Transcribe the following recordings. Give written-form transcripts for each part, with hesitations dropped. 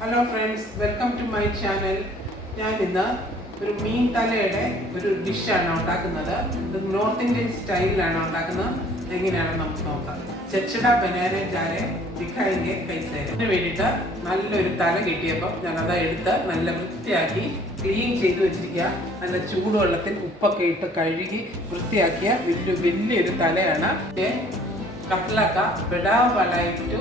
Hello friends, welcome to my channel. ഞാൻ ഇന്ന് ഒരു മീൻ തലയുടെ ഒരു ഡിഷാണ് ഉണ്ടാക്കുന്നത്. ഇത് നോർത്ത് ഇന്ത്യൻ സ്റ്റൈലിലാണ് ഉണ്ടാക്കുന്നത്. എങ്ങനെയാണെന്ന് നമുക്ക് നോക്കാം. ചെച്ചട ബനാന ജാരെ ദിഖായെങ്കിൽ കൈസേ. അതിന് വേണ്ടിയിട്ട് നല്ലൊരു തല കിട്ടിയപ്പോൾ ഞാനത് എടുത്ത് നല്ല വൃത്തിയാക്കി ക്ലീൻ ചെയ്ത് വെച്ചിരിക്കുക. നല്ല ചൂടുവെള്ളത്തിൽ ഉപ്പൊക്കെ ഇട്ട് കഴുകി വൃത്തിയാക്കിയ വലിയൊരു തലയാണ്. കട്ട്ലക്ക ബെഡാ വലൈറ്റു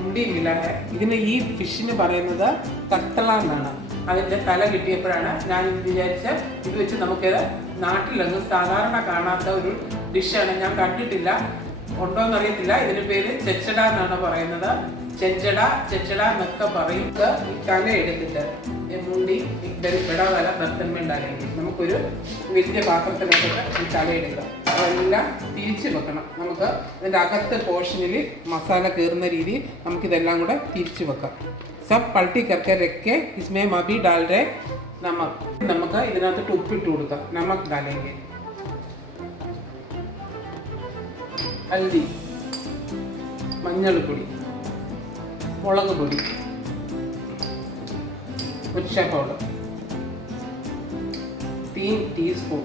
മുണ്ടി മിലായ. ഇതിന് ഈ ഫിഷിന് പറയുന്നത് കത്തള എന്നാണ്. അതിൻ്റെ തല കിട്ടിയപ്പോഴാണ് ഞാൻ വിചാരിച്ച് ഇത് വെച്ച് നമുക്കിത് നാട്ടിലൊന്നും സാധാരണ കാണാത്ത ഒരു ഡിഷാണ്. ഞാൻ കണ്ടിട്ടില്ല, ഉണ്ടോയെന്നറിയത്തില്ല. ഇതിന് പേര് ചെച്ചട എന്നാണ് പറയുന്നത്. ചെച്ചട എന്നൊക്കെ പറയും. ഈ തല എടുത്തിട്ട് മുണ്ടി ഇടവല ബർത്തന്മയുണ്ടാണെങ്കിൽ നമുക്കൊരു വലിയ പാത്രത്തിനകത്ത് ഈ തല എടുക്കാം. അതെല്ലാം തിരിച്ച് വെക്കണം. നമുക്ക് ഇതിൻ്റെ അകത്ത് പോർഷനിൽ മസാല കയറുന്ന രീതിയിൽ നമുക്കിതെല്ലാം കൂടെ തിരിച്ച് വെക്കാം. സബ് പൾട്ടി കർക്കെ രക്കെ ഇസ്മേ മബി ഡാൽറെ നമക്. നമുക്ക് ഇതിനകത്ത് ഉപ്പിട്ട് കൊടുക്കാം. നമക് ഡാലെങ്കിൽ ഹൽദി, മഞ്ഞൾപ്പൊടി, മുളക് പൊടി, മിർച്ച പൗഡർ 3 ടീസ്പൂൺ,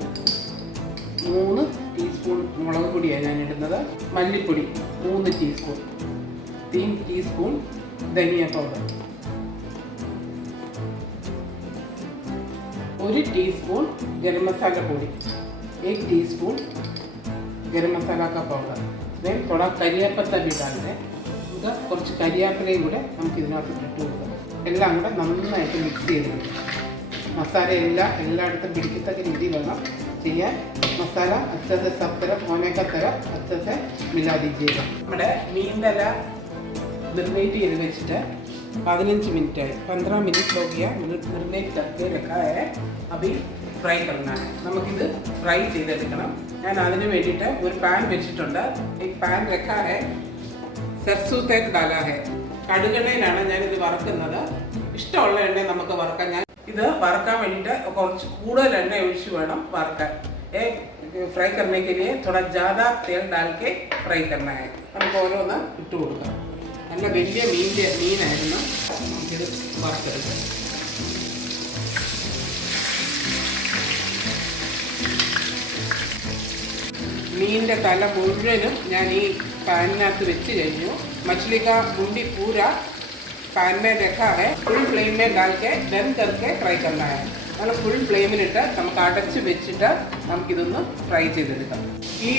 3 ടീസ്പൂൺ മുളക് പൊടിയാണ് ഞാൻ ഇടുന്നത്. മല്ലിപ്പൊടി 3 teaspoon, 3 teaspoon ധനിയ powder, 1 teaspoon garam masala പൊടി, 1 ടീസ്പൂൺ ഗരം മസാല का पाउडर. देन थोड़ा കരിയാപ്പത്ത भी डाल दें. നമുക്ക് കുറച്ച് കരിയാപ്പിലയും കൂടെ നമുക്ക് ഇതിനകത്ത് ഇട്ട് കൊടുക്കാം. എല്ലാം കൂടെ നന്നായിട്ട് മിക്സ് ചെയ്ത് മസാല എല്ലായിടത്തും പിടിക്കത്തക്ക രീതിയിൽ വേണം ചെയ്യാൻ. മസാല അച്ചത്തെ സത്തര മോനക്കത്തര അച്ചത്തെ മിലാ ദീജിയേഗ. നമ്മുടെ മീൻ തല നിർണയിറ്റ് ചെയ്ത് വെച്ചിട്ട് 15 മിനിറ്റായി. 15 മിനിറ്റ് हो गया. നിർണയിറ്റ് करके रखा है. अभी ഫ്രൈ करना है. നമുക്കിത് ഫ്രൈ ചെയ്തെടുക്കണം. ഞാൻ അതിന് വേണ്ടിയിട്ട് ഒരു പാൻ വെച്ചിട്ടുണ്ട്. ഈ പാൻ रखा है. सरसों तेल डाला है. കടുകെണ്ണയിലാണ് ഞാനിത് വറുക്കുന്നത്. ഇഷ്ടമുള്ള എണ്ണ നമുക്ക് വറുക്കാം. ഞാൻ ഇത് വറുക്കാൻ വേണ്ടിയിട്ട് കുറച്ച് കൂടുതൽ എണ്ണ ഒഴിച്ച് വേണം വറുക്കാൻ. ഫ്രൈ करने के लिए थोड़ा ज़्यादा तेल डाल के फ्राई करना है. നമുക്ക് ഓരോന്ന് ഇട്ട് കൊടുക്കാം. നല്ല വലിയ മീനായിരുന്നു. നമുക്കിത് വറുത്തെടുക്കാം. मीन तल मुഴുവനും ഞാൻ ഈ പാനിനകത്ത് വെച്ച് കഴിഞ്ഞു. मछली का मुंडी पूरा पैन में रखा है. फुल फ्लेम में डाल के डन करके फ्राई करना है. നമ്മൾ ഫുൾ ഫ്ലെയിമിലിട്ട് നമുക്ക് അടച്ച് വെച്ചിട്ട് നമുക്കിതൊന്ന് ഫ്രൈ ചെയ്തെടുക്കാം. ഈ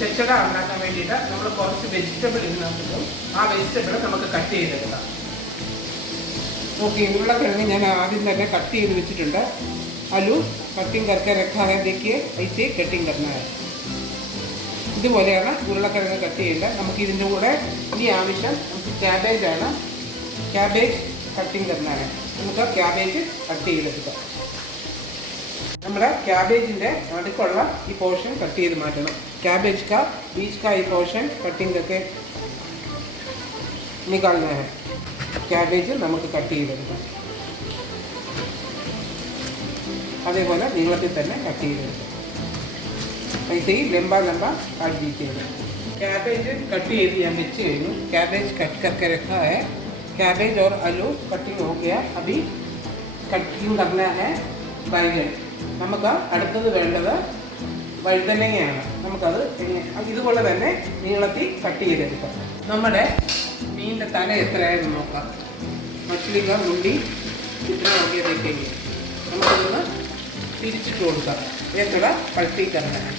ചെച്ചട ഉണ്ടാക്കാൻ വേണ്ടിയിട്ട് നമ്മൾ കുറച്ച് വെജിറ്റബിൾ ഇതിനകത്തിടും. ആ വെജിറ്റബിൾ നമുക്ക് കട്ട് ചെയ്തെടുക്കാം. നോക്കി, ഉരുളക്കിഴങ്ങ് ഞാൻ ആദ്യം തന്നെ കട്ട് ചെയ്ത് വെച്ചിട്ടുണ്ട്. आलू कटिंग करके रखा है. देखिए ऐसे कटिंग करना है. ഇതുപോലെയാണ് ഉരുളക്കിഴങ്ങ് കട്ട് ചെയ്യേണ്ടത്. നമുക്ക് ഇതിൻ്റെ കൂടെ ഇനി ആവശ്യം നമുക്ക് ക്യാബേജാണ്. ക്യാബേജ് കട്ടിങ് തന്നാണ്. നമുക്ക് ക്യാബേജ് കട്ട് ചെയ്തെടുക്കാം. നമ്മുടെ ക്യാബേജിൻ്റെ നടുക്കുള്ള ഈ പോർഷൻ കട്ട് ചെയ്ത് മാറ്റണം. ക്യാബേജ് का बीच का ഈ പോർഷൻ കട്ടിങ് ഒക്കെ നിക്കാൾന है. ക്യാബേജ് നമുക്ക് കട്ട് ചെയ്തെടുക്കാം. അതേപോലെ നീളത്തിൽ തന്നെ കട്ട് ചെയ്തെടുക്കാം. ऐसे ही लंबा काट दीजिएगा. कैबेज कट ചെയ്ത് ഞാൻ വെച്ച് കഴിഞ്ഞു. कैबेज कट करके रखा है. कैबेज और आलू कटिंग हो गया. अभी कटिंग करना है बैगन. നമുക്ക് അടുത്തത് വേണ്ടത് വഴുതനങ്ങയാണ്. നമുക്കത് ഇതുപോലെ തന്നെ നീളത്തിൽ കട്ട് ചെയ്തെടുക്കാം. നമ്മുടെ മീനിൻ്റെ തല എത്രയായിരുന്നു നോക്കാം. മछली का मुंडी कितना हो गया देखेंगे. നമുക്കതൊന്ന് തിരിച്ചിട്ട് കൊടുക്കാം. ये थोड़ा पलटी करना है.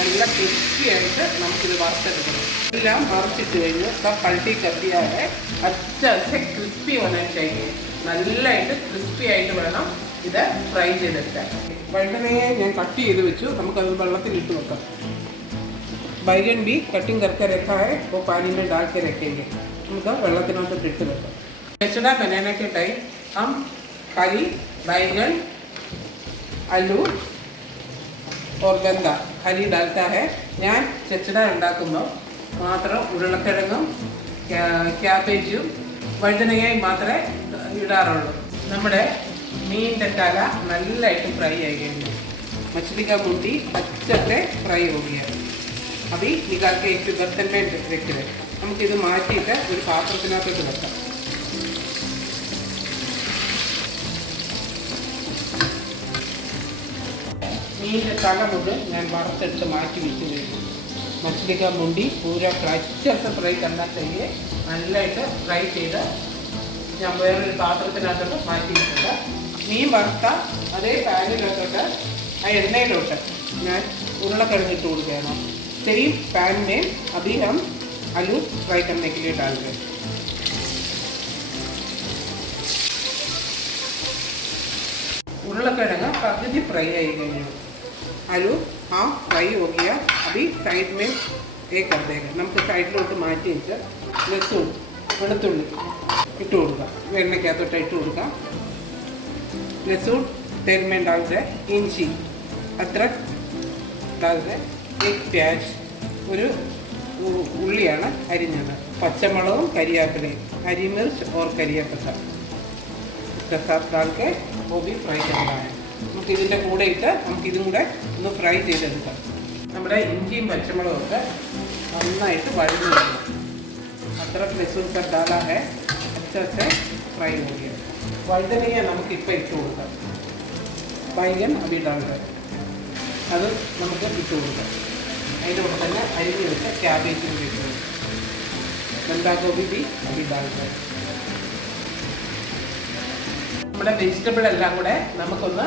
നല്ല ക്രിസ്പിയായിട്ട് നമുക്കിത് വറുത്തെടുക്കണം. എല്ലാം വറുത്തിട്ട് കഴിഞ്ഞ് പൾട്ടി കത്തിയാതെ അച്ഛ ക്രിസ്പി വന്നാൽ चाहिए. നല്ലതായിട്ട് ക്രിസ്പി ആയിട്ട് വേണം ഇത് ഫ്രൈ ചെയ്തെടുക്കാൻ. വഴുതനയെ ഞാൻ കട്ട് ചെയ്ത് വെച്ചു. നമുക്കത് വെള്ളത്തിലിട്ട് വെക്കാം. बैगन भी कटिंग करके रखा है. वो पानी में डाल के रखेंगे. उनका വെള്ളത്തിനകത്ത് ഇട്ട് വെക്കാം. ചെച്ചട ബനാന के टाइम हम करी बैगन आलू और गंदा हरी डालता है. ഞാൻ ചെച്ചട ഉണ്ടാക്കുമ്പോൾ മാത്രം ഉരുളക്കിഴങ്ങും ക്യാബേജും വഴുതനങ്ങയും മാത്രമേ ഇടാറുള്ളൂ. നമ്മുടെ മീനിൻ്റെ തല നല്ലതായിട്ട് ഫ്രൈ ആയി കഴിഞ്ഞു. मछली का मुंडी अच्छे से फ्राई हो गया. अभी निकाल के एक बर्तन में रख रहे. നമുക്കിത് മാറ്റിയിട്ട് ഒരു പാത്രത്തിനകത്തോട്ട് വെക്കാം. मीन तला मुझे मैं वरत्ते माറ്റി വെച്ചിട്ടുണ്ട്. मछली का मुंडी पूरा अच्छे से फ्राई करना चाहिए. നല്ലതായിട്ട് ഫ്രൈ ചെയ്ത് ഞാൻ വേറൊരു പാത്രത്തിനകത്തോട്ട് മാറ്റിയിട്ടുണ്ട്. മീൻ വറുത്ത അതേ പാനിലോട്ട് ആ എണ്ണയിലോട്ട് ഞാൻ ഉരുളക്കിഴങ്ങ് ഇട്ട് കൊടുക്കുകയാണ്. सेम पैन में अभी हम आलू फ्राई करने के लिए डाल रहे हैं. उरुളക്കിഴങ്ങ് पगुदी फ्राई आई गई. आलू हाँ फ्राई हो गया. अभी साइड में ये कर देगा. നമുക്ക് സൈഡിലോട്ട് മാറ്റി വെച്ച് ലഹസൂൻ വെളുത്തുള്ളി ഇട്ട് കൊടുക്കുക. എണ്ണയ്ക്കകത്തോട്ട് ഇട്ട് കൊടുക്കുക. लहसुन तेल में डाल दे. इंची अदरक डाल दे. एक प्याज ഒരു ഉള്ളിയാണ് അരിഞ്ഞത്. പച്ചമുളകും കരിയാപ്പിലയും हरी मिर्च और करिया पत्ता इसका साथ डाल के वो भी फ्राई करना है. നമുക്ക് ഇതിൻ്റെ കൂടെ ഇട്ട് നമുക്ക് ഇതും കൂടെ ഒന്ന് ഫ്രൈ ചെയ്തെടുക്കാം. നമ്മുടെ ഇഞ്ചിയും പച്ചമുളകും ഒക്കെ നന്നായിട്ട് വഴഞ്ഞു കൊടുക്കണം. अदरक लहसुन का डाला है अच्छे से फ्राई हो गया. വഴുതനങ്ങ നമുക്ക് ഇപ്പോൾ ഇട്ട് കൊടുക്കാം. बैंगन अभी डाल रहे അത് നമുക്ക് ഇട്ട് കൊടുക്കാം. അതിൻ്റെ കൂടെ തന്നെ അരിഞ്ഞ് വെച്ച ക്യാബേജും ഇട്ട് കൊടുക്കാം. ബന്ധാഗോബി भी अभी डाल रहे. നമ്മുടെ വെജിറ്റബിൾ എല്ലാം കൂടെ നമുക്കൊന്ന്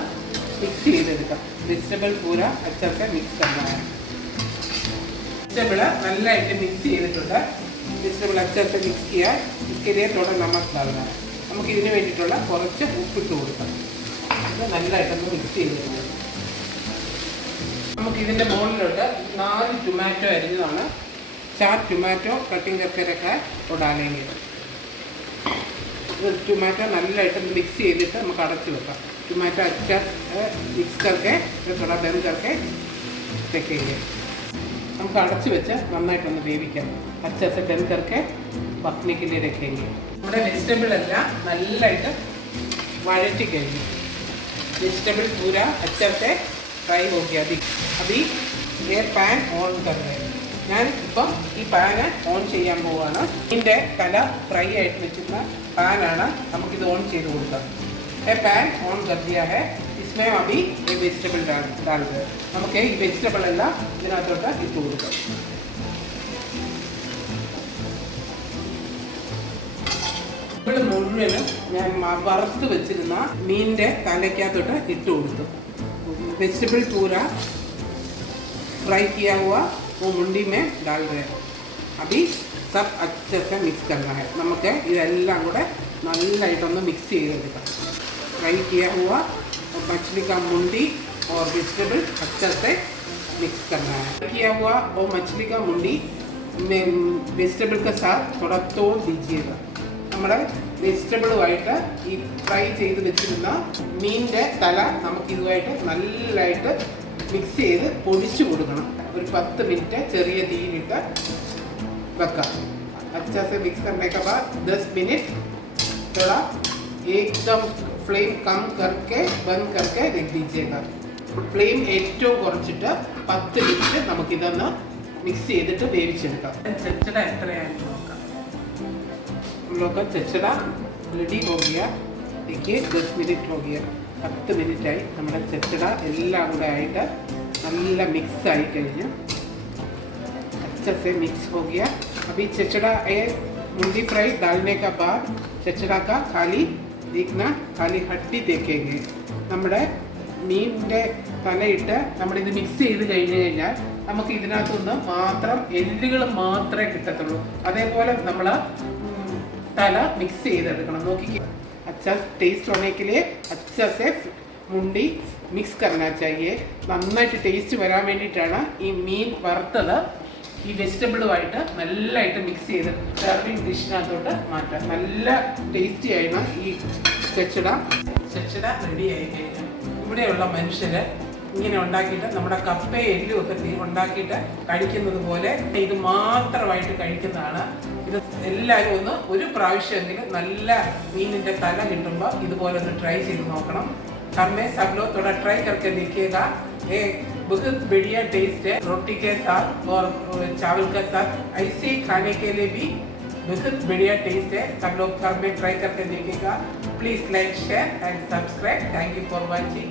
മിക്സ് ചെയ്തെടുക്കാം. വെജിറ്റബിൾ പൂര അച്ചൊക്കെ മിക്സ് करना. വെജിറ്റബിൾ നല്ലതായിട്ട് മിക്സ് ചെയ്തിട്ടുണ്ട്. വെജിറ്റബിൾ അച്ചൊക്കെ മിക്സ് ചെയ്യാൻ इसके लिए थोड़ा नमक डालना है. നമുക്ക് ഇതിന് വേണ്ടിയിട്ടുള്ള കുറച്ച് ഉപ്പിട്ട് കൊടുക്കാം. ഇത് നല്ലതായിട്ടൊന്ന് മിക്സ് ചെയ്തിട്ടുണ്ട്. നമുക്ക് ഇതിൻ്റെ മുകളിലോട്ട് 4 टमाटो അരിഞ്ഞതാണ്. 4 टमाटो कटिंग करके रखा है वो डालेंगे. टमाटो നല്ലതായിട്ടൊന്ന് മിക്സ് ചെയ്തിട്ട് നമുക്ക് അടച്ചു വെക്കാം. टमाटो अच्छा मिक्स करके थोड़ा दम करके रखेंगे. നമുക്ക് അടച്ചു വെച്ച് നന്നായിട്ടൊന്ന് വേവിക്കാം. अच्छे से दम करके पकने के लिए रखेंगे. നമ്മുടെ വെജിറ്റബിൾ എല്ലാം നല്ലതായിട്ട് വഴറ്റി കഴിഞ്ഞു. വെജിറ്റബിൾ പൂര अच्छे से ഫ്രൈ हो गया. अभी ये पैन ഓൺ कर रहे हैं. ഞാൻ ഇപ്പം ഈ പാന് ഓൺ ചെയ്യാൻ പോവുകയാണ്. ഇതിൻ്റെ തല ഫ്രൈ ആയിട്ട് വെച്ചിരുന്ന പാനാണ്. നമുക്കിത് ഓൺ ചെയ്ത് കൊടുക്കാം. ये पैन ऑन कर दिया है. इसमें अभी ये वेजिटेबल डाल रहे हैं. നമുക്ക് ഈ വെജിറ്റബിൾ എല്ലാം ഇതിനകത്തോട്ട് ഇട്ട് കൊടുക്കാം. ഇവിടെ മുഴുവനും ഞാൻ വറുത്ത് വെച്ചിരുന്ന മീനിൻ്റെ തലയ്ക്കകത്തോട്ട് ഇട്ട് കൊടുത്തു. वेजिटेबल पूरा फ्राई किया हुआ वो मुंडी में डाल रहे हैं. अभी सब अच्छे से मिक्स करना है. നമുക്ക് ഇതെല്ലാം കൂടെ നല്ലതായിട്ടൊന്ന് മിക്സ് ചെയ്തെടുക്കാം. फ्राई किया हुआ और मछली का मुंडी और वेजिटेबल अच्छे से मिक्स करना है. किया हुआ और मछली का मुंडी में वेजिटेबल के साथ थोड़ा तोड़ दीजिएगा. നമ്മുടെ വെജിറ്റബിളുമായിട്ട് ഈ ഫ്രൈ ചെയ്ത് വെച്ചിരുന്ന മീനിൻ്റെ തല നമുക്കിതുമായിട്ട് നല്ലതായിട്ട് മിക്സ് ചെയ്ത് പൊടിച്ചു കൊടുക്കണം. ഒരു 10 മിനിറ്റ് ചെറിയ തീയിലിട്ട് വെക്കാം. अच्छा से मिक्स करने के बाद 10 मिनट थोड़ा एकदम फ्लेम कम करके बंद करके रख दीजिएगा. ഫ്ലെയിം ഏറ്റവും കുറച്ചിട്ട് 10 മിനിറ്റ് നമുക്കിതൊന്ന് മിക്സ് ചെയ്തിട്ട് വേവിച്ചെടുക്കാം. ചെച്ചട എത്രയാണെന്ന് നോക്കാം. हम लोग का चचड़ा रेडी हो गया. देखिए 10 मिनट हो गया. 10 मिनट आई. നമ്മുടെ ചച്ചട എല്ലാം കൂടെ ആയിട്ട് നല്ല മിക്സ് ആയി കഴിഞ്ഞു. अच्छे से मिक्स हो गया. अभी चचड़ा मुंडी फ्राई डालने का बाद चचड़ा का खाली देखना खाली हड्डी देखेंगे. നമ്മുടെ മീനിൻ്റെ തലയിട്ട് നമ്മളിത് മിക്സ് ചെയ്ത് കഴിഞ്ഞ് കഴിഞ്ഞാൽ നമുക്ക് ഇതിനകത്തുനിന്ന് മാത്രം എല്ലുകൾ മാത്രമേ കിട്ടത്തുള്ളൂ. അതേപോലെ നമ്മൾ तला मिक्स ചെയ്തെടുക്കണം. നോക്കിക്കേ. अच्छा टेस्ट होने के लिए अच्छा से मुंडी मिक्स करना चाहिए. നന്നായിട്ട് ടേസ്റ്റ് വരാൻ വേണ്ടിയിട്ടാണ് ഈ മീൻ വറുത്തത് ഈ വെജിറ്റബിളുമായിട്ട് നല്ലതായിട്ട് മിക്സ് ചെയ്ത് സർവിങ് ഡിഷിനകത്തോട്ട് മാറ്റാം. നല്ല ടേസ്റ്റി ആയിരുന്നു ഈ ചച്ചട റെഡി ആയി കഴിഞ്ഞു. ഇവിടെയുള്ള മനുഷ്യർ ഇങ്ങനെ ഉണ്ടാക്കിയിട്ട് നമ്മുടെ കപ്പയും എല്ലും ഒക്കെ ഉണ്ടാക്കിയിട്ട് കഴിക്കുന്നത് പോലെ ഇത് മാത്രമായിട്ട് കഴിക്കുന്നതാണ്. ഇത് എല്ലാവരും ഒന്ന് ഒരു പ്രാവശ്യമെങ്കിലും നല്ല മീനിൻ്റെ തല കിട്ടുമ്പോൾ ഇതുപോലെ ഒന്ന് ട്രൈ ചെയ്ത് നോക്കണം. घर में सब लोग थोड़ा ट्राई करके देखिएगा. ये बहुत बढ़िया टेस्ट है रोटी के साथ और चावल के साथ ऐसे खाने के लिए भी बहुत बढ़िया टेस्ट है। सब लोग घर में ट्राई करके देखिएगा। Please like share and subscribe. Thank you for watching.